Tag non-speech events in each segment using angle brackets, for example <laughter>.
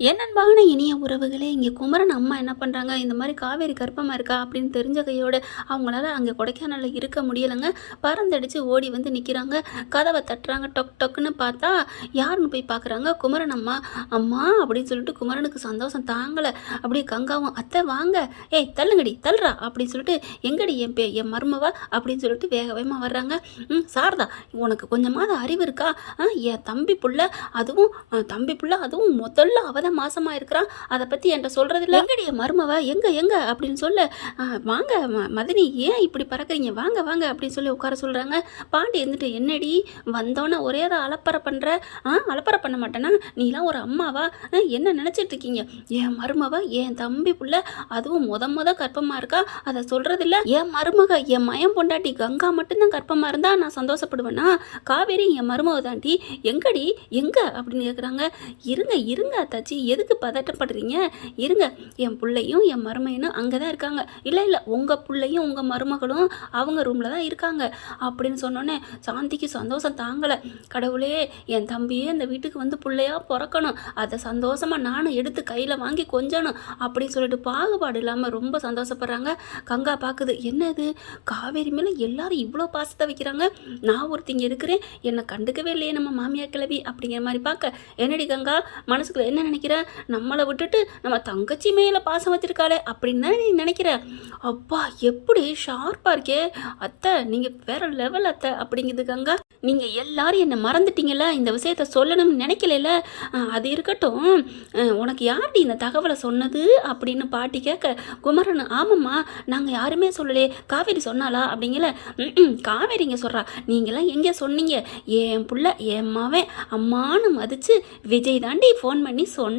என் அன்பான இனிய உறவுகளே இங்கே குமரன் அம்மா என்ன பண்ணுறாங்க இந்த மாதிரி காவேரி கர்ப்பமாக இருக்கா? அப்படின்னு தெரிஞ்ச கையோடு அவங்களால அங்கே கொடைக்கானலில் இருக்க முடியலைங்க. பறந்தடிச்சு ஓடி வந்து நிற்கிறாங்க கதவை தட்டுறாங்க. டொக் டொக்குன்னு பார்த்தா யாருன்னு போய் பார்க்குறாங்க குமரன் அம்மா. அம்மா அப்படின்னு சொல்லிட்டு குமரனுக்கு சந்தோஷம் தாங்கலை. அப்படியே கங்காவும் அத்தை வாங்க. ஏய் தள்ளுங்கடி தள்ளுறா அப்படின்னு சொல்லிட்டு எங்கடி என் பே என் மருமவா? அப்படின்னு சொல்லிட்டு வேக வேகமாக வர்றாங்க. ம் சாரதா உனக்கு கொஞ்சமாவது அறிவு இருக்கா? ஆ, என் தம்பி புள்ள அதுவும் தம்பி புள்ள அதுவும் முதல்ல அவதான் தான் மாசமா இருக்கிறான் அதை பத்தி என்கிட்ட சொல்றது இல்லை எங்கடைய என் மருமவ? எங்க எங்க? அப்படின்னு சொல்ல வாங்க ம- மதினி ஏன் இப்படி பறக்குறீங்க? வாங்க வாங்க அப்படின்னு சொல்லி உட்கார சொல்றாங்க. பாண்டி இருந்துட்டு என்னடி வந்தோன்னே ஒரே தான் அலப்பறை பண்ற? ஆ அலப்பறை பண்ண மாட்டேன்னா நீலாம் ஒரு அம்மாவா? ஆ, என்ன நினைச்சிட்டு இருக்கீங்க? என் மருமவ என் தம்பி புள்ள அதுவும் முத முத கர்ப்பமா இருக்கா? அதை சொல்றது இல்ல என் மருமக என் மயம் பொண்டாட்டி கங்கா மட்டும்தான் கர்ப்பமா இருந்தா நான் சந்தோஷப்படுவேனா? காவேரி என் மருமக தாண்டி எங்கடி எங்க? அப்படின்னு கேட்குறாங்க இருங்க இருங்க தச்சி எதுக்கு பதட்டப்படுறீங்க? இருங்க. என் பிள்ளையும் என் மருமையனும் அங்கே தான் இருக்காங்க. இல்லை இல்லை உங்கள் பிள்ளையும் உங்கள் மருமகளும் அவங்க ரூமில் தான் இருக்காங்க. அப்படின்னு சொன்னோன்னே சாந்திக்கு சந்தோஷம் தாங்கலை. கடவுளே என் தம்பியே இந்த வீட்டுக்கு வந்து பிள்ளையாக பிறக்கணும். அதை சந்தோஷமாக நானும் எடுத்து கையில் வாங்கி கொஞ்சணும் அப்படின்னு சொல்லிட்டு பாகுபாடு இல்லாமல் ரொம்ப சந்தோஷப்படுறாங்க. கங்கா பார்க்குது என்னது? காவேரி மேலே எல்லாரும் இவ்வளோ பாசத்தை வைக்கிறாங்க? நான் ஒருத்திங்க இருக்கிறேன். என்னை கண்டுக்கவே இல்லையே நம்ம மாமியா கிளவி அப்படிங்கிற மாதிரி பார்க்க. என்னடி கங்கா மனசுக்குள்ள என்ன நினைக்கிற? நம்மளை விட்டுட்டு நம்ம தங்கச்சி மேலே பாசம் வச்சிருக்காளே அப்படின்னு தான் நீ நினைக்கிற? அப்பா எப்படி ஷார்ப்பாக இருக்கே? அத்தை நீங்கள் வேற லெவல் அத்தை அப்படிங்கிறது கங்கா. நீங்கள் எல்லாரும் என்னை மறந்துட்டீங்கள இந்த விஷயத்த சொல்லணும்னு நினைக்கல அது இருக்கட்டும். உனக்கு யார்டி இந்த தகவலை சொன்னது? அப்படின்னு பாட்டி கேட்க குமரன் ஆமாம்மா நாங்கள் யாருமே சொல்லலையே காவேரி சொன்னாலா அப்படிங்கல "ம்ம், காவேரிங்க சொல்கிறா நீங்களாம் எங்கே சொன்னீங்க? என் புள்ள என் மாவன் அம்மான்னு மதிச்சு விஜய் தாண்டி ஃபோன் பண்ணி சொன்ன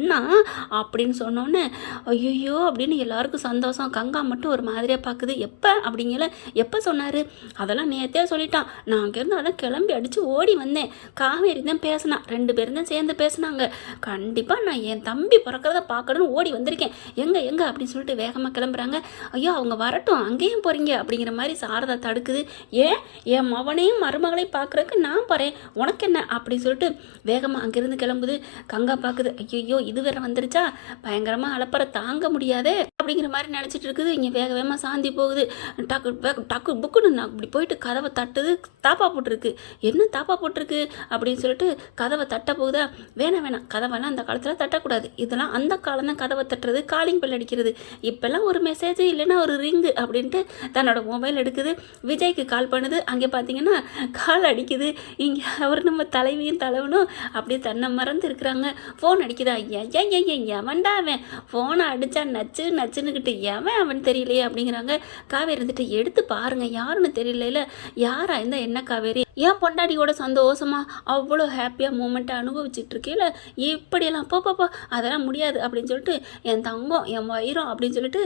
அப்படின்னு சொன்னோன்னே ஐயோ அப்படின்னு எல்லாருக்கும் சந்தோஷம். கங்கா மட்டும் ஒரு மாதிரியாக பார்க்குது எப்போ அப்படிங்கல எப்போ சொன்னார்? அதெல்லாம் நேற்றே சொல்லிட்டான். நான் அங்கேருந்து அதான் கிளம்பி அடித்து ஓடி வந்தேன். காவேரி தான் பேசினா ரெண்டு பேரும் தான் சேர்ந்து பேசினாங்க. கண்டிப்பாக நான் என் தம்பி பிறக்கிறத பார்க்கணும்னு ஓடி வந்திருக்கேன். எங்கே எங்கே? அப்படின்னு சொல்லிட்டு வேகமாக கிளம்புறாங்க. ஐயோ அவங்க வரட்டும். அங்கேயும் போகிறீங்க அப்படிங்கிற மாதிரி சாரதா தடுக்குது. ஏன்? என் மவனையும் மருமகளையும் பார்க்குறதுக்கு நான் போகிறேன் உனக்கு என்ன? அப்படின்னு சொல்லிட்டு வேகமாக அங்கேருந்து கிளம்புது. கங்கா பார்க்குது ஐயோ இது வேற வந்துருச்சா? பயங்கரமாக அலப்பற தாங்க முடியாதே. அப்படிங்கிற மாதிரி நினச்சிட்டு இருக்குது இங்கே வேக வேகமாக சாந்தி போகுது டக்கு டக்கு புக்குன்னு நான் இப்படி போயிட்டு கதவை தட்டுது தாப்பா போட்டிருக்கு என்ன தாப்பா போட்டிருக்கு அப்படின்னு சொல்லிட்டு கதவை தட்ட போகுதா வேணாம் வேணாம் கதவெல்லாம் அந்த காலத்தில் தட்டக்கூடாது இதெல்லாம் அந்த காலம் தான் கதவை தட்டுறது காலிங் பெல் அடிக்கிறது இப்போல்லாம் ஒரு மெசேஜ் இல்லைன்னா ஒரு ரிங்கு அப்படின்ட்டு தன்னோட மொபைல் எடுக்குது விஜய்க்கு கால் பண்ணுது அங்கே பார்த்தீங்கன்னா கால் அடிக்குது இங்கே அவர் நம்ம தலைவியும் தலைவனும் அப்படியே தன்னை மறந்து இருக்கிறாங்க ஃபோன் அடிக்குதா ஏன் ஏன் ஏன் ஏன் எவன்டா அவன் ஃபோனை அடித்தா நச்சு நச்சுன்னுக்கிட்டு எவன் அவன் தெரியலையே? அப்படிங்கிறாங்க. காவேரி இருந்துட்டு எடுத்து பாருங்க யாருன்னு தெரியல யாரா இருந்தால் என்ன காவேரி? ஏன் பொண்டாட்டியோட சந்தோஷமா அவ்வளோ ஹாப்பியாக மூமெண்ட்டை அனுபவிச்சுட்டு இருக்கேல இப்படியெல்லாம் போ பாப்பா அதெல்லாம் முடியாது அப்படின்னு சொல்லிட்டு என் தங்கம் என் வயிறம் அப்படின்னு சொல்லிட்டு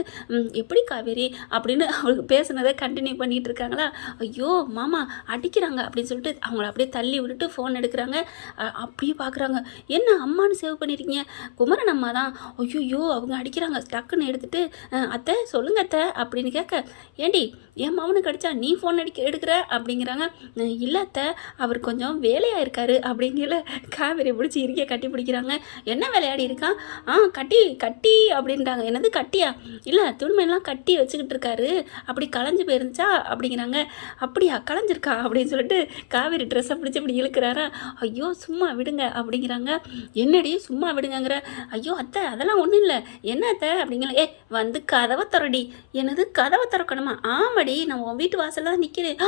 எப்படி காவேரி? அப்படின்னு அவளுக்கு பேசுனதை கண்டினியூ பண்ணிட்டு இருக்காங்களா ஐயோ மாமா அடிக்கிறாங்க அப்படின்னு சொல்லிட்டு அவங்கள அப்படியே தள்ளி விட்டுட்டு ஃபோன் எடுக்கிறாங்க. அப்படியே பார்க்குறாங்க என்ன அம்மான்னு சேவ் பண்ணியிருக்கீங்க குமரன் அம்மா தான். ஐயோ அவங்க அடிக்கிறாங்க. டக்குன்னு எடுத்துகிட்டு அத்தை சொல்லுங்க அத்தை அப்படின்னு கேட்க ஏண்டி என் மவனுக்கு அடிச்சா நீ ஃபோன் அடிக்க எடுக்கிற? அப்படிங்கிறாங்க. இல்லை அத்தை அவர் கொஞ்சம் வேலையாக இருக்காரு அப்படிங்கிற காவேரி பிடிச்சி இறுக்கிய கட்டி பிடிக்கிறாங்க. என்ன விளையாடி இருக்கான் ஆ கட்டி கட்டி அப்படின்றாங்க. என்னது கட்டியா? இல்லை துணிமையெல்லாம் கட்டி வச்சுக்கிட்டு இருக்காரு அப்படி களைஞ்சு போயிருந்துச்சா? அப்படிங்கிறாங்க. அப்படியா களைஞ்சிருக்கா? அப்படின்னு சொல்லிட்டு காவேரி ட்ரெஸ்ஸை பிடிச்சி இப்படி இழுக்கிறாரா? ஐயோ சும்மா விடுங்க அப்படிங்கிறாங்க. என்னடி சும்மா விடுங்கங்கிற? ஐயோ அத்தை அதெல்லாம் ஒன்றும் இல்லை. என்ன அத்தை? அப்படிங்கிற ஏ வந்து கதவை திறடி. என்னது கதவை திறக்கணுமா? ஆமாடி நான் உன் வீட்டு வாசலில் தான் நிற்கிறேன்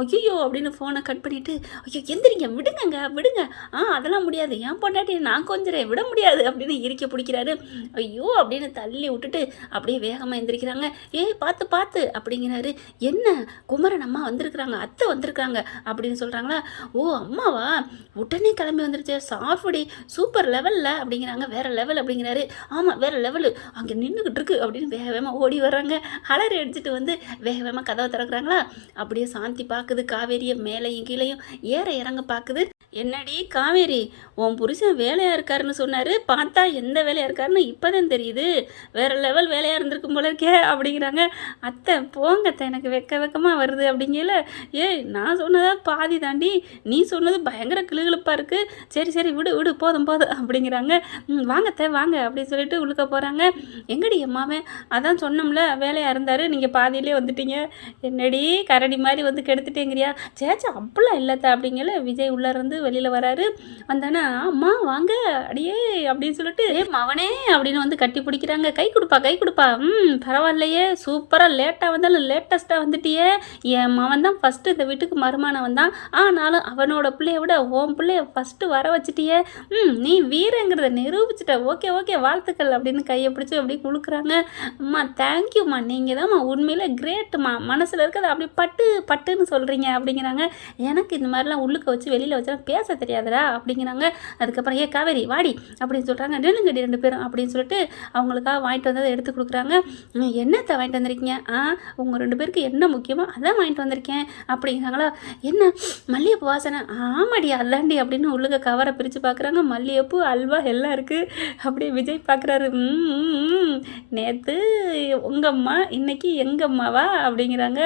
ஐயோ அப்படின்னு ஃபோனை கட் பண்ணிவிட்டு ஐயோ எந்திரிங்க விடுங்கங்க விடுங்க. ஆ அதெல்லாம் முடியாது. ஏன் பொண்டாட்டி நான் கொஞ்சம் விட முடியாது. அப்படின்னு இறுக்கி பிடிக்கிறாரு. ஐயோ அப்படின்னு தள்ளி விட்டுட்டு அப்படியே வேகமாக எந்திரிக்கிறாங்க. ஏய் பார்த்து பார்த்து அப்படிங்கிறாரு. என்ன? குமரன் அம்மா வந்திருக்கிறாங்க அத்தை வந்திருக்கிறாங்க அப்படின்னு சொல்கிறாங்களா ஓ அம்மாவா? உடனே கிளம்பி வந்துருச்சு சாஃப்டி சூப்பர் லெவலில் அப்படிங்கிறாங்க. வேற லெவல் அப்படிங்கிறாரு. ஆமாம் வேற லெவலு அங்கே நின்றுக்கிட்டு இருக்கு அப்படின்னு வேக வேகமாக ஓடி வர்றாங்க. அலறி அடிச்சுட்டு வந்து வேக வேகமாக கதவை திறக்கிறாங்களா. அப்படியே சாந்தி பார்க்குது காவேரியை மேலே மேலேயும் கீழேயும் ஏற இறங்க பார்க்குது என்னடி காவேரி உன் புருஷன் வேலையாக இருக்காருன்னு சொன்னார். பார்த்தா எந்த வேலையாக இருக்காருன்னு இப்போ தான் தெரியுது. வேற லெவல் வேலையாக இருந்திருக்கும் போல இருக்கே அப்படிங்கிறாங்க. அத்தை போங்க அத்தை எனக்கு வெக்க வெக்கமாக வருது அப்படிங்கல ஏய் நான் சொன்னதா பாதி தாண்டி நீ சொன்னது பயங்கர கிளுகிழப்பாக இருக்குது சரி சரி விடு விடு போதும் போதும் அப்படிங்கிறாங்க. வாங்கத்தை வாங்க வாங்க அப்படின்னு சொல்லிட்டு உழுக்க போகிறாங்க எங்கடி அம்மாவே அதான் சொன்னோம்ல வேலையாக இருந்தார். நீங்கள் பாதியிலே வந்துட்டீங்க. என்னடி கரடி மாதிரி வந்து கெடுத்துட்டேங்கிறியா? சேச்சா அப்படிலாம் இல்லத்த அப்படிங்கல. விஜய் உள்ளேருந்து வெளியில் வராரு. வந்தானே அம்மா வாங்க அடியே அப்படின்னு சொல்லிட்டு ஏ மவனே அப்படின்னு வந்து கட்டி பிடிக்கிறாங்க. கை கொடுப்பா கை கொடுப்பா. ம் பரவாயில்லையே சூப்பராக லேட்டாக வந்தாலும் லேட்டஸ்ட்டாக வந்துட்டியே. என் மவன் தான் ஃபஸ்ட்டு இந்த வீட்டுக்கு மருமானவன் தான். ஆனாலும் அவனோட பிள்ளைய விட உன் பிள்ளைய ஃபஸ்ட்டு வர வச்சுட்டியே. ம் நீ வீரங்கிறத நிரூபிச்சிட்ட. ஓகே ஓகே வாழ்த்துக்கள் அப்படின்னு கையை பிடிச்சி அப்படி கொடுக்குறாங்க அம்மா தேங்க்யூம்மா நீங்கள் தான்மா உண்மையில் கிரேட்டுமா மனசில் இருக்கிறத அப்படி பட்டு பட்டுன்னு சொல்கிறீங்க அப்படிங்கிறாங்க. எனக்கு இந்த மாதிரிலாம் உள்ளுக்க வச்சு வெளியில் வச்சா பேச தெரியாதுடா அப்படிங்கிறாங்க. அதுக்கப்புறம் ஏ காவேரி வாடி அப்படின்னு சொல்கிறாங்க நில்லுங்கடி ரெண்டு பேரும் அப்படின்னு சொல்லிட்டு அவங்களுக்காக வாங்கிட்டு வந்ததை எடுத்து கொடுக்குறாங்க. என்னத்தை வாங்கிட்டு வந்திருக்கீங்க? ஆ உங்கள் ரெண்டு பேருக்கு என்ன முக்கியமோ அதான் வாங்கிட்டு வந்திருக்கேன் அப்படிங்கிறாங்களா. என்ன மல்லிகைப்பூ வாசனை? ஆமாடி அல்லாண்டி அப்படின்னு உள்ளுக்க கவரை பிரித்து பார்க்குறாங்க மல்லிகைப்பூ அல்வா எல்லாம் இருக்குது அப்படியே விஜய் பார்க்குறாரு நேற்று உங்கள் அம்மா இன்னைக்கு எங்கள் அம்மாவா? அப்படிங்கிறாங்க.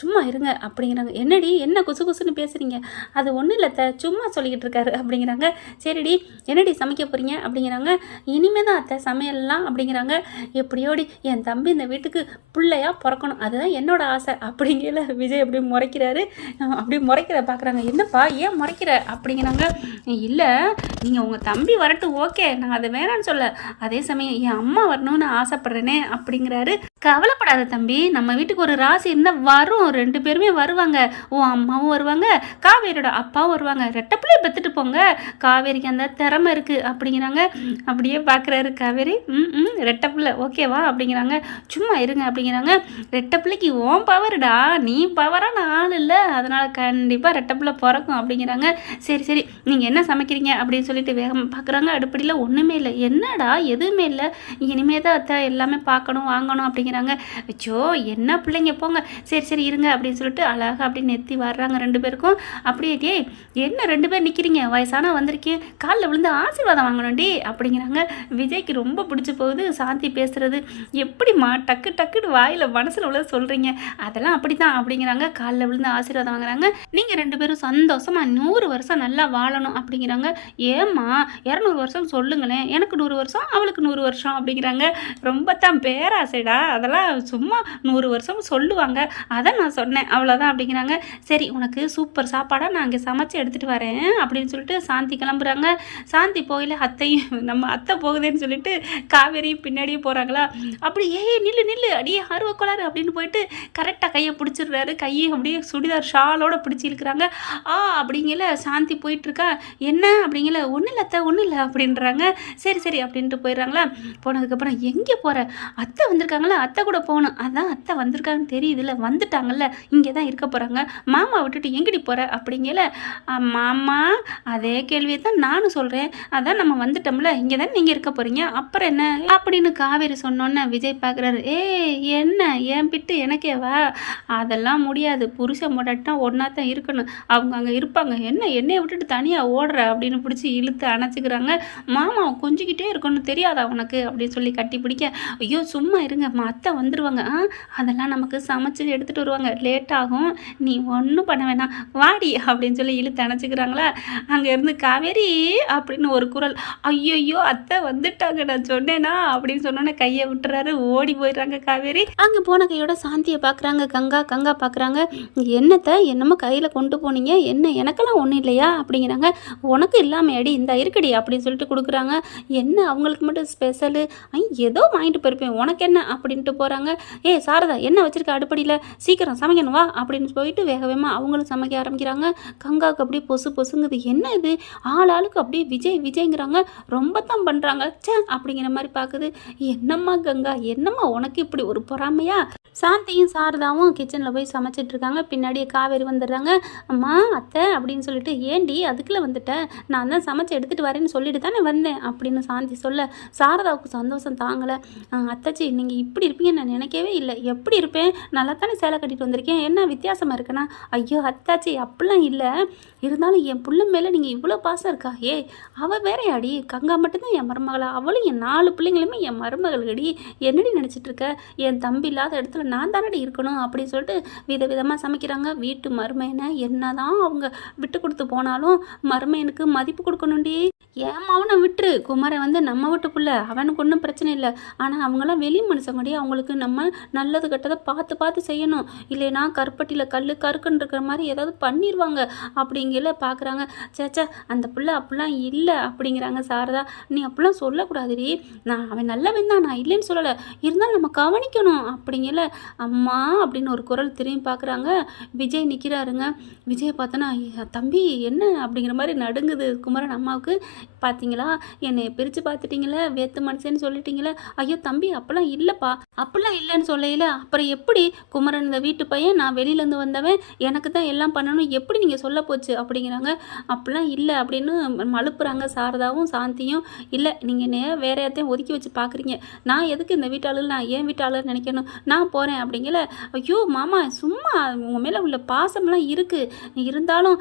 சும்மா இருங்க அப்படிங்கிறாங்க. என்னடி என்ன குசு குசுன்னு பேசுகிறீங்க அது ஒன்றும் இல்லை த சும்மா சொல்லிக்கிட்டு இருக்காரு அப்படிங்கிறாங்க. சரிடி என்னடி சமைக்க போகிறீங்க அப்படிங்கிறாங்க. இனிமே தான் அத்தை சமையல்லாம் அப்படிங்கிறாங்க. எப்படியோடி என் தம்பி இந்த வீட்டுக்கு பிள்ளையா பிறக்கணும். அதுதான் என்னோட ஆசை. அப்படிங்கிற விஜய் அப்படி முறைக்கிறாரு. அப்படி முறைக்கிற பார்க்குறாங்க என்னப்பா ஏன் முறைக்கிற? அப்படிங்கிறாங்க. இல்லை நீங்கள் உங்கள் தம்பி வரட்டும் ஓகே. நான் அதை வேணான்னு சொல்ல. அதே சமயம் என் அம்மா வரணும்னு ஆசைப்படுறேனே அப்படிங்கிறாரு. கவலைப்படாத தம்பி நம்ம வீட்டுக்கு ஒரு ராசி இருந்தால் வரும். ரெண்டு பேருமே வருவாங்க. உன் அம்மாவும் வருவாங்க. காவேரியோட அப்பாவும் வருவாங்க. ரெட்டப்பிள்ளைய பெற்றுட்டு போங்க. காவேரிக்கு அந்த திறமை இருக்குது அப்படிங்கிறாங்க. அப்படியே பார்க்குறாரு காவேரி. ம் ம் ரெட்டப்பிள்ளை. ஓகேவா அப்படிங்கிறாங்க. சும்மா இருங்க அப்படிங்கிறாங்க. ரெட்டை பிள்ளைக்கு ஓன் நீ பவரான ஆள் இல்லை. அதனால் கண்டிப்பாக ரெட்டப்பிள்ளை பிறக்கும் அப்படிங்கிறாங்க. சரி சரி. நீங்கள் என்ன சமைக்கிறீங்க அப்படின்னு சொல்லிட்டு வேகம் பார்க்குறாங்க அடுப்படியில் ஒன்றுமே இல்லை. என்னடா? எதுவுமே இல்லை. இனிமே தான் அத்தை எல்லாமே பார்க்கணும் வாங்கணும் அப்படிங்கிறாங்க. அச்சோ என்ன பிள்ளைங்க போங்க. சரி சரி இருங்க அப்படின்னு சொல்லிட்டு அழகாக அப்படி நெத்தி வர்றாங்க ரெண்டு பேரும். பேருக்கும் அப்படியே டேய் என்ன ரெண்டு பேர் நிற்கிறீங்க வயசான வந்திருக்கேன் காலில் விழுந்து ஆசீர்வாதம் வாங்கணும்டி அப்படிங்கிறாங்க. விஜய்க்கு ரொம்ப பிடிச்சி போகுது சாந்தி பேசுறது. எப்படிம்மா டக்கு டக்குன்னு வாயில் மனசில் உள்ள சொல்கிறீங்க அதெல்லாம் அப்படி தான் அப்படிங்கிறாங்க. காலில் விழுந்து ஆசீர்வாதம் வாங்குறாங்க. நீங்கள் ரெண்டு பேரும் சந்தோஷமா நூறு வருஷம் நல்லா வாழணும் அப்படிங்கிறாங்க. ஏம்மா இரநூறு வருஷம் சொல்லுங்களேன். எனக்கு நூறு வருஷம் அவளுக்கு நூறு வருஷம் அப்படிங்கிறாங்க. ரொம்ப தான் பேராசைடா. அதெல்லாம் சும்மா நூறு வருஷம் சொல்லுவாங்க. அதை நான் சொன்னேன். அவ்வளோதான் அப்படிங்கிறாங்க. சரி உனக்கு சூப்பர் சாப்பாடாக நான் இங்கே சமைச்சு எடுத்துகிட்டு வரேன் அப்படின்னு சொல்லிட்டு சாந்தி கிளம்புறாங்க. சாந்தி போகல அத்தையும் நம்ம அத்தை போகுதேன்னு சொல்லிட்டு காவேரியும் பின்னாடியே போகிறாங்களா அப்படி ஏய் நில்லு நில்லு அடியே ஆர்வக்கோளாறு அப்படின்னு போயிட்டு கரெக்டாக கையை பிடிச்சிடுறாரு. கையை அப்படியே சுடிதார் ஷாலோட பிடிச்சி இழுக்கிறாங்க. ஆ அப்படிங்கல சாந்தி போயிட்டுருக்கா. என்ன? அப்படிங்கல ஒன்றும் இல்லை அத்தை ஒன்றும் இல்லை அப்படின்றாங்க. சரி சரி அப்படின்ட்டு போயிடுறாங்களா. போனதுக்கப்புறம் எங்கே போகிற அத்தை வந்திருக்காங்களா? அத்தை கூட போகணும். அதான் அத்தை வந்திருக்காங்கன்னு தெரியுதுல்ல வந்துட்டாங்கல்ல இங்கே தான் இருக்க போகிறாங்க மாமா விட்டுட்டு எங்கடி போகிற அப்படிங்கல மாமா அதே கேள்வியை தான் நானும் சொல்கிறேன் அதான் நம்ம வந்துட்டோம்ல இங்கே தான் நீங்கள் இருக்க போகிறீங்க அப்புறம் என்ன? அப்படின்னு காவேரி சொன்னோன்னே விஜய் பார்க்குறாரு ஏய் என்ன? என் பிட்டு? எனக்கே வா. அதெல்லாம் முடியாது. புருஷன் முடாட்டினா ஒன்றா தான் இருக்கணும். அவங்க அங்கே இருப்பாங்க. என்ன? என்னைய விட்டுட்டு தனியாக ஓடுற? அப்படின்னு பிடிச்சி இழுத்து அணைச்சிக்கிறாங்க. மாமா கொஞ்சிக்கிட்டே இருக்கணும் தெரியாதா உனக்கு? அப்படின்னு சொல்லி கட்டி பிடிக்க ஐயோ சும்மா இருங்க. அத்தை வந்துடுவாங்க ஆ அதெல்லாம் நமக்கு சமைச்சு எடுத்துகிட்டு வருவாங்க. லேட் ஆகும். நீ ஒன்றும் பண்ண வேணாம். வாடி அப்படின்னு சொல்லி இழுத்து அணைச்சிக்கிறாங்களா? அங்கேருந்து காவேரி அப்படின்னு ஒரு குரல். ஐயோ அத்தை வந்துட்டாங்க நான் சொன்னேனா? அப்படின்னு சொன்னோன்னே கையை விட்டுறாரு. ஓடி போயிடுறாங்க காவேரி. அங்கே போன கையோட சாந்தியை பார்க்குறாங்க கங்கா கங்கா பார்க்குறாங்க என்னத்தை என்னமோ கையில் கொண்டு போனீங்க? என்ன எனக்கெல்லாம் ஒன்றும் இல்லையா? அப்படிங்கிறாங்க. உனக்கு இல்லாமல் அடி இந்த இருக்குடி அப்படின்னு சொல்லிட்டு கொடுக்குறாங்க. என்ன அவங்களுக்கு மட்டும் ஸ்பெஷலு ஐ ஏதோ வாங்கிட்டு போயிருப்பேன் உனக்கு என்ன? அப்படின்ட்டு போகிறாங்க ஏ சாரதா என்ன வச்சுருக்க அடுப்படியில்? சீக்கிரம் சமைக்கணும் வா அப்படின்னு போயிட்டு வேக வேகமாக அவங்களும் சமைக்க ஆரம்பிக்கிறாங்க. கங்காவுக்கு அப்படியே பொசு பொசுங்குது. என்ன இது? ஆள் ஆளுக்கு அப்படியே விஜய் விஜய்ங்கிறாங்க. ரொம்ப தான் பண்ணுறாங்க ச்சே! அப்படிங்கிற மாதிரி பார்க்குது என்னம்மா கங்கா? என்னம்மா உனக்கு இப்படி ஒரு பொறாமையா? சாந்தியும் சாரதாவும் கிச்சனில் போய் சமைச்சிட்டு இருக்காங்க. பின்னாடியே காவேரி வந்துடுறாங்க. அம்மா அத்தை அப்படின்னு சொல்லிட்டு ஏண்டி அதுக்குள்ளே வந்துட்டேன் நான் தான் சமைச்சு எடுத்துகிட்டு வரேன்னு சொல்லிட்டு தானே வந்தேன். அப்படின்னு சாந்தி சொல்ல சாரதாவுக்கு சந்தோஷம் தாங்கலை. அத்தாச்சி நீங்கள் இப்படி இருப்பீங்கன்னு நான் நினைக்கவே இல்லை. எப்படி இருப்பேன்? நல்லா தானே சேலை கட்டிட்டு வந்திருக்கேன். என்ன வித்தியாசமாக இருக்குன்னா? ஐயோ அத்தை அத்தாச்சி அப்படிலாம் இல்லை. இருந்தாலும் என் பிள்ளை மேலே நீங்கள் இவ்வளோ பாசம் இருக்கா? ஏ அவள் அடி கங்கா மட்டும்தான் என் மருமகளா? அவளும் என் நாலு பிள்ளைங்களுமே என் மருமகள்கடி. என்னடி நினச்சிட்டு இருக்க? என் தம்பி இல்லாத இடத்துல நான் தானடி இருக்கணும்? அப்படின்னு சொல்லிட்டு வித விதமாக சமைக்கிறாங்க. வீட்டு மருமையனை என்னதான் அவங்க விட்டு கொடுத்து போனாலும் மருமையனுக்கு மதிப்பு கொடுக்கணும்டி. ஏன் அவனை விட்டுரு? குமாரன் வந்து நம்ம வீட்டு புள்ள. அவனுக்கு ஒன்றும் பிரச்சனை இல்லை. ஆனால் அவங்களாம் வெளி மனுஷங்கடி. அவங்களுக்கு நம்ம நல்லது கெட்டதை பார்த்து பார்த்து செய்யணும். இல்லைனா கருப்பட்டியில் கல் கருக்குன்னு இருக்கிற மாதிரி ஏதாவது பண்ணிடுவாங்க அப்படிங்கல பார்க்குறாங்க சேச்சா அந்த பிள்ளை அப்படிலாம் இல்லை அப்படிங்கிறாங்க சாரதா. நீ அப்படிலாம் சொல்லக்கூடாதுடி. நான் அவன் நல்லவன் தான் நான் இல்லைன்னு சொல்லலை. இருந்தாலும் நம்ம கவனிக்கணும் அப்படிங்கல அம்மா அப்படின்னு ஒரு குரல் திரும்பி பார்க்குறாங்க விஜய் நிற்கிறாருங்க விஜய் பார்த்தோன்னா தம்பி என்ன அப்படிங்கிற மாதிரி நடுங்குது குமரன் அம்மாவுக்கு. பார்த்தீங்களா என்னை பிரித்து பார்த்துட்டீங்களே வேத்து மனுஷன்னு சொல்லிட்டீங்களே. ஐயோ தம்பி அப்போல்லாம் இல்லைப்பா. அப்படிலாம் இல்லைன்னு சொல்லையில அப்புறம் எப்படி குமரன் இந்த வீட்டு பையன் நான் வெளியிலேருந்து வந்தவன் எனக்கு தான் எல்லாம் பண்ணணும் எப்படி நீங்கள் சொல்ல போச்சு அப்படிங்கிறாங்க. அப்படிலாம் இல்லை அப்படின்னு மழுப்புறாங்க சாரதாவும் சாந்தியும். இல்லை நீங்கள் நே வேற யார்த்தையும் ஒதுக்கி வச்சு பார்க்குறீங்க நான் எதுக்கு இந்த வீட்டாளர் நான் ஏன் வீட்டாளர் நினைக்கணும்? நான் போகிறேன் அப்படிங்கல. ஐயோ மாமா சும்மா உங்கள் மேலே உள்ள பாசம்லாம் இருக்குது இருந்தாலும்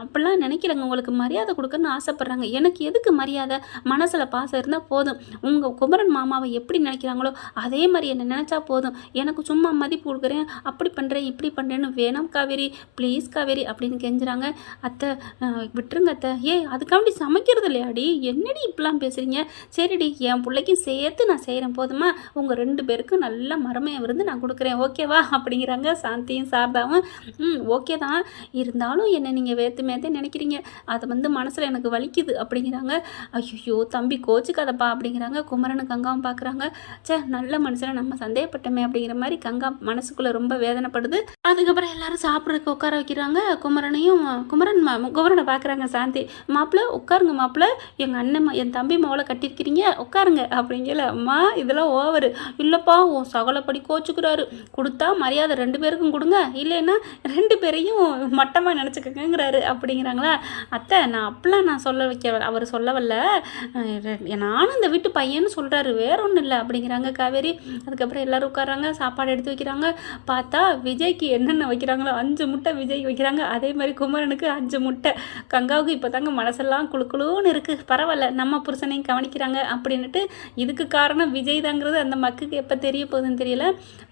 அப்படிலாம் நினைக்கலங்க. உங்களுக்கு மரியாதை கொடுக்கணும்னு ஆசைப்பட்றாங்க. எனக்கு எதுக்கு மரியாதை? மனசில் பாசம் இருந்தால் போதும். உங்கள் குமரன் மாமாவை எப்படி நினைக்கிறாங்களோ அதே மாதிரி என்னை நினச்சா போதும். எனக்கு சும்மா மதிப்பு கொடுக்குறேன். அப்படி பண்ணுறேன் இப்படி பண்ணுறேன்னு வேணாம் காவேரி. ப்ளீஸ் காவேரி அப்படின்னு கெஞ்சுறாங்க. அத்தை விட்டுருங்க அத்தை. ஏ அதுக்காண்டி சமைக்கிறது இல்லையாடி? என்னடி இப்படிலாம் பேசுகிறீங்க சரிடி என் பிள்ளைக்கும் சேர்த்து நான் செய்கிறேன் போதுமா? உங்கள் ரெண்டு பேருக்கும் நல்ல மரமையை விருந்து நான் கொடுக்குறேன். ஓகேவா அப்படிங்கிறாங்க சாந்தியும் சாரதாவும். ம் ஓகே தான். இருந்தாலும் என்னை நீங்கள் வேத்து மேத்தே நினைக்கிறீங்க. அது வந்து மனசில் எனக்கு வலிக்குது அப்படிங்கிறாங்க. ஐயோ தம்பி கோச்சுக்காதப்பா அப்படிங்கிறாங்க. குமரனு கங்காவும் பார்க்குறாங்க ச்சே நல்ல மனுஷனை நம்ம சந்தேகப்பட்டோமே அப்படிங்கிற மாதிரி கங்கா மனசுக்குள்ளே ரொம்ப வேதனைப்படுது. அதுக்கப்புறம் எல்லாரும் சாப்பிட்றதுக்கு உட்கார வைக்கிறாங்க. குமரனையும் குமரன் மா குமரனை பார்க்குறாங்க சாந்தி. மாப்பிள்ள உட்காருங்க மாப்பிள்ள எங்கள் அண்ணன் என் தம்பி மாவளை கட்டியிருக்கிறீங்க. உட்காருங்க. அப்படிங்கல அம்மா இதெல்லாம் ஓவர். இல்லைப்பா உன் சகலப்படி கோச்சுக்கிறாரு. கொடுத்தா மரியாதை ரெண்டு பேருக்கும் கொடுங்க. இல்லைன்னா ரெண்டு பேரையும் மட்டமாக நினச்சிக்கங்கிறாரு அப்படிங்கிறாங்களா? அத்தை நான் அப்பெல்லாம் நான் சொல்ல வைக்க அவர் சொல்ல வரல நானும் இந்த வீட்டு பையன்னு சொல்கிறாரு வேற ஒன்றும் இல்லை. அப்படிங்கிறாங்க காவேரி. அதுக்கப்புறம் எல்லாரும் உட்காராங்க சாப்பாடு எடுத்து வைக்கிறாங்க. பார்த்தா விஜய்க்கு என்னென்ன வைக்கிறாங்களோ அஞ்சு முட்டை விஜய்க்கு வைக்கிறாங்க. அதே மாதிரி குமரனுக்கு அஞ்சு முட்டை. கங்காவுக்கு இப்போ தாங்க மனசெல்லாம் குளு குளுன்னு இருக்குது பரவாயில்ல நம்ம புருஷனையும் கவனிக்கிறாங்க அப்படின்னுட்டு இதுக்கு காரணம் விஜய் தாங்கிறது அந்த மக்குக்கு எப்போ தெரிய போகுதுன்னு தெரியல.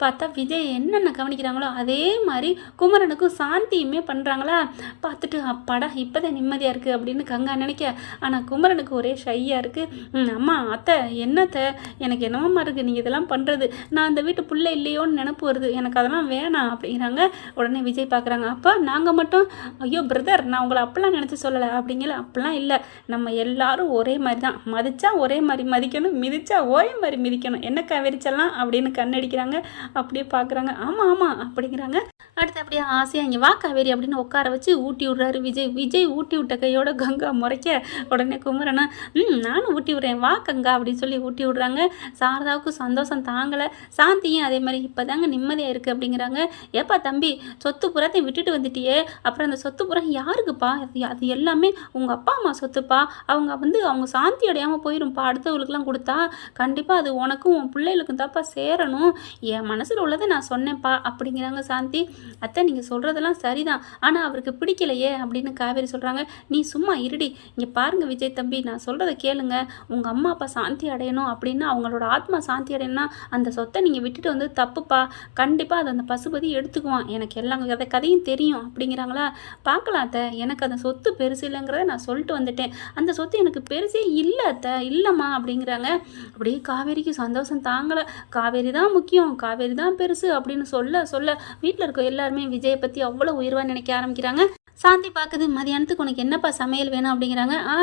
பார்த்தா விஜய் என்னென்ன கவனிக்கிறாங்களோ அதே மாதிரி குமரனுக்கும் சாந்தியுமே பண்ணுறாங்களா பார்த்துட்டு அப்பாடா இப்போ தான் நிம்மதியாக இருக்குது அப்படின்னு கங்கா நினைக்க. ஆனால் குமரனுக்கு ஒரே ஷையாக இருக்குது அம்மா அத்தை என்னத்தை? எனக்கு என்னமாம்மா இருக்குது நீங்கள் இதெல்லாம் பண்ணுறது நான் அந்த வீட்டு பிள்ளை இல்லையோன்னு நினப்பு வருது. எனக்கு அதெல்லாம் வேணாம் அப்படிங்கிறாங்க. உடனே விஜய் பார்க்குறாங்க. அப்போ நாங்கள் மட்டும் ஐயோ பிரதர் நான் உங்களை அப்பெல்லாம் நினச்சி சொல்லலை. அப்படிங்கல அப்பெல்லாம் இல்லை. நம்ம எல்லாரும் ஒரே மாதிரி தான். மதிச்சா ஒரே மாதிரி மதிக்கணும் மிதிச்சா ஒரே மாதிரி மிதிக்கணும். என்ன கவரிச்செல்லாம் அப்படின்னு கண்ணடிக்கிறாங்க. அப்படியே பார்க்குறாங்க. ஆமாம் ஆமாம் அப்படிங்கிறாங்க. அடுத்து அப்படியே ஆசையாக இங்கே வா காவேரி அப்படின்னு உட்கார வச்சு ஊட்டி விட்றாரு விஜய். விஜய் ஊட்டி விட்ட கையோட கங்கா முறைக்க உடனே குமரனா ம் நானும் ஊட்டி விட்றேன். வா கங்கா அப்படின்னு சொல்லி ஊட்டி விட்றாங்க. சாரதாவுக்கு சந்தோஷம் தாங்கலை. சாந்தியும் அதே மாதிரி இப்போ தாங்க நிம்மதியாக இருக்குது அப்படிங்கிறாங்க. ஏப்பா தம்பி சொத்து புறத்தை விட்டுட்டு வந்துட்டியே. அப்புறம் அந்த சொத்து புறம் யாருக்குப்பா? அது அது எல்லாமே உங்கள் அப்பா அம்மா சொத்துப்பா. அவங்க வந்து அவங்க சாந்தி அடையாமல் போயிரும்ப்பா அடுத்தவங்களுக்குலாம் கொடுத்தா கண்டிப்பாக அது உனக்கும் உன் பிள்ளைகளுக்கும் தாப்பா சேரணும். என் மனசில் உள்ளதை நான் சொன்னேன்ப்பா அப்படிங்கிறாங்க சாந்தி. அத்தை நீங்கள் சொல்கிறதெல்லாம் சரிதான். ஆனால் அவருக்கு பிடிக்கலையே அப்படின்னு காவேரி சொல்கிறாங்க நீ சும்மா இருடி. இங்கே பாருங்க விஜய் தம்பி நான் சொல்கிறத கேளுங்க. உங்கள் அம்மா அப்பா சாந்தி அடையணும் அப்படின்னா அவங்களோட ஆத்மா சாந்தி அடையணும்னா அந்த சொத்தை நீங்கள் விட்டுட்டு வந்து தப்புப்பா கண்டிப்பாக அதை அந்த பசுபதி எடுத்துக்குவான். எனக்கு எல்லா கதை கதையும் தெரியும் அப்படிங்கிறாங்களா? பார்க்கலாம் அத்தை. எனக்கு அந்த சொத்து பெருசு இல்லைங்கிறத நான் சொல்லிட்டு வந்துட்டேன். அந்த சொத்து எனக்கு பெருசே இல்லை அத்தை. இல்லைம்மா அப்படிங்கிறாங்க. அப்படியே காவேரிக்கு சந்தோஷம் தாங்கலை. காவேரி தான் முக்கியம். காவேரி தான் பெருசு அப்படின்னு சொல்ல சொல்ல வீட்டில் இருக்க எல்லாருமே விஜயை பற்றி அவ்வளோ உயர்வாக நினைக்க ஆரம்பிக்கிறாங்க. சாந்தி பார்க்குது மதியானத்துக்கு உனக்கு என்னப்பா சமையல் வேணும்? அப்படிங்கிறாங்க. ஆ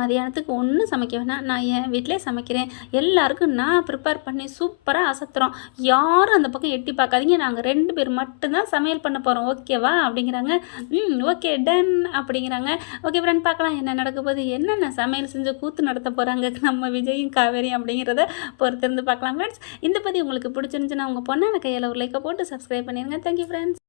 மதியானத்துக்கு ஒன்றும் சமைக்க வேணாம். நான் என் வீட்டிலே சமைக்கிறேன். எல்லாருக்கும் நான் ப்ரிப்பேர் பண்ணி சூப்பராக அசத்துறோம். யாரும் அந்த பக்கம் எட்டி பார்க்காதீங்க. நாங்கள் ரெண்டு பேர் மட்டும்தான் சமையல் பண்ண போகிறோம் ஓகேவா? அப்படிங்கிறாங்க. ம் ஓகே டன் அப்படிங்கிறாங்க. ஓகே ஃப்ரெண்ட் பார்க்கலாம். என்ன நடக்க போகுது? என்னென்ன சமையல் செஞ்சு கூத்து நடத்த போகிறாங்க <laughs> நம்ம விஜயும் காவேரி அப்படிங்கிறத பொறுத்திருந்து பார்க்கலாம் ஃப்ரெண்ட்ஸ் இந்த பற்றி உங்களுக்கு பிடிச்சிருந்துச்சுன்னா உங்கள் பொண்ணான கையில் ஒரு லைக்கை போட்டு சப்ஸ்கிரைப் பண்ணிடுங்க தேங்க்யூ ஃப்ரெண்ட்ஸ்